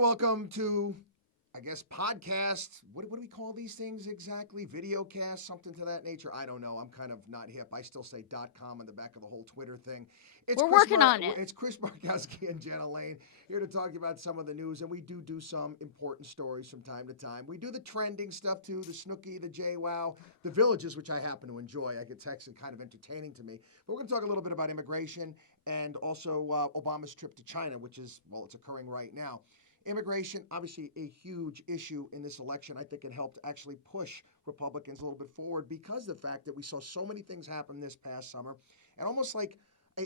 welcome to, I guess, podcast. What do we call these things exactly? Videocast, something to that nature. I don't know. I'm kind of not hip. I still say .com on the back of the whole Twitter thing. We're working on it. It's Chris Markowski and Jenna Lane here to talk about some of the news, and we do some important stories from time to time. We do the trending stuff too, the Snooki, the JWoww, the Villages, which I happen to enjoy. I get texts and kind of entertaining to me. But we're going to talk a little bit about immigration and also Obama's trip to China, which is, well, it's occurring right now. Immigration, obviously a huge issue in this election. I think it helped actually push Republicans a little bit forward because of the fact that we saw so many things happen this past summer and almost like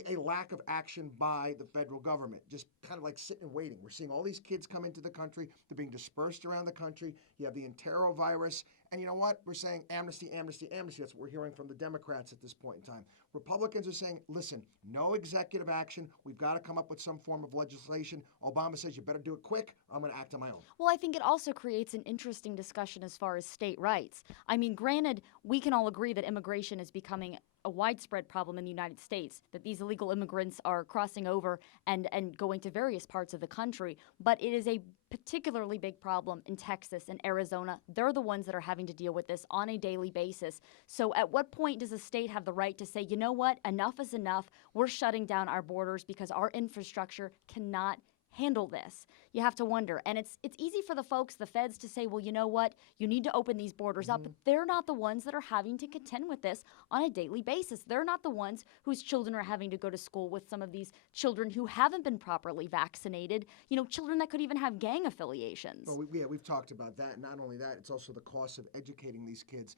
a lack of action by the federal government, just kind of like sitting and waiting. We're seeing all these kids come into the country. They're being dispersed around the country. You have the enterovirus. And you know what? We're saying amnesty, amnesty, amnesty. That's what we're hearing from the Democrats at this point in time. Republicans are saying, listen, no executive action. We've got to come up with some form of legislation. Obama says you better do it quick. I'm going to act on my own. Well, I think it also creates an interesting discussion as far as state rights. I mean, granted, we can all agree that immigration is becoming a widespread problem in the United States, that these illegal immigrants are crossing over and going to various parts of the country. But it is a particularly big problem in Texas and Arizona. They're the ones that are having to deal with this on a daily basis. So at what point does a state have the right to say, you know what, enough is enough. We're shutting down our borders because our infrastructure cannot handle this? You have to wonder. And it's easy for the folks, the feds, to say, well, you know what, you need to open these borders up. But they're not the ones that are having to contend with this on a daily basis. They're not the ones whose children are having to go to school with some of these children who haven't been properly vaccinated, you know, children that could even have gang affiliations. Well, we've talked about that. Not only that, it's also the cost of educating these kids.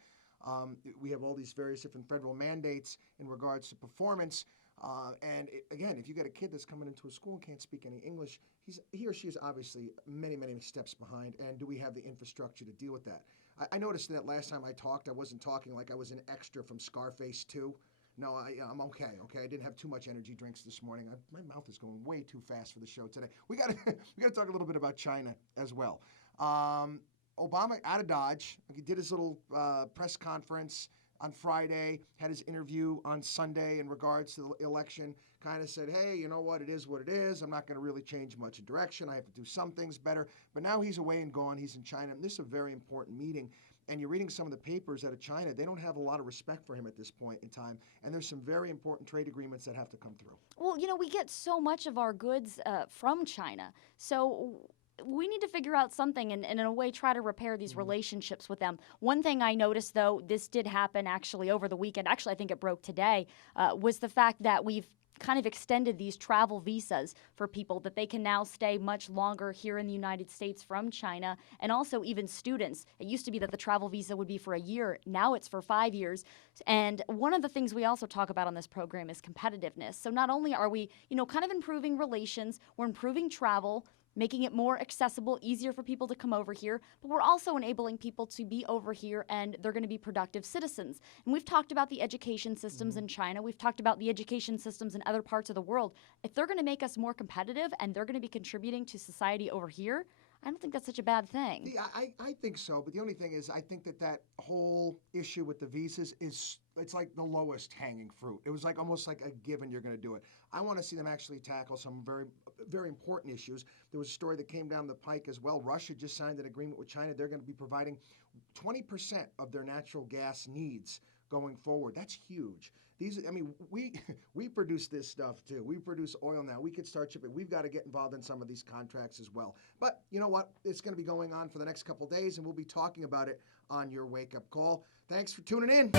We have all these various different federal mandates in regards to performance. Again, if you got a kid that's coming into a school and can't speak any English, he or she is obviously many, many steps behind. And do we have the infrastructure to deal with that? I noticed that last time I talked, I wasn't talking like I was an extra from Scarface 2. No, I'm okay. I didn't have too much energy drinks this morning. My mouth is going way too fast for the show today. We got to talk a little bit about China as well. Obama out of Dodge. He did his little press conference on Friday, had his interview on Sunday in regards to the election, kind of said, hey, you know what, it is what it is. I'm not going to really change much of direction. I have to do some things better. But now he's away and gone. He's in China. And this is a very important meeting. And you're reading some of the papers out of China. They don't have a lot of respect for him at this point in time. And there's some very important trade agreements that have to come through. Well, you know, we get so much of our goods from China. So we need to figure out something and in a way try to repair these relationships with them. One thing I noticed, though, this did happen actually over the weekend, actually I think it broke today, was the fact that we've kind of extended these travel visas for people, that they can now stay much longer here in the United States from China, and also even students. It used to be that the travel visa would be for a year. Now it's for 5 years. And one of the things we also talk about on this program is competitiveness. So not only are we, you know, kind of improving relations, we're improving travel, making it more accessible, easier for people to come over here, but we're also enabling people to be over here and they're going to be productive citizens. And we've talked about the education systems in China. We've talked about the education systems in other parts of the world. If they're going to make us more competitive and they're going to be contributing to society over here, I don't think that's such a bad thing. Yeah, I think so. But the only thing is, I think that whole issue with the visas it's like the lowest hanging fruit. It was like almost like a given you're going to do it. I want to see them actually tackle some very, very important issues. There was a story that came down the pike as well. Russia just signed an agreement with China. They're going to be providing 20% of their natural gas needs going forward. That's huge. We produce this stuff too. We produce oil now. We could start shipping. We've got to get involved in some of these contracts as well. But you know what? It's going to be going on for the next couple of days, and we'll be talking about it on your wake-up call. Thanks for tuning in.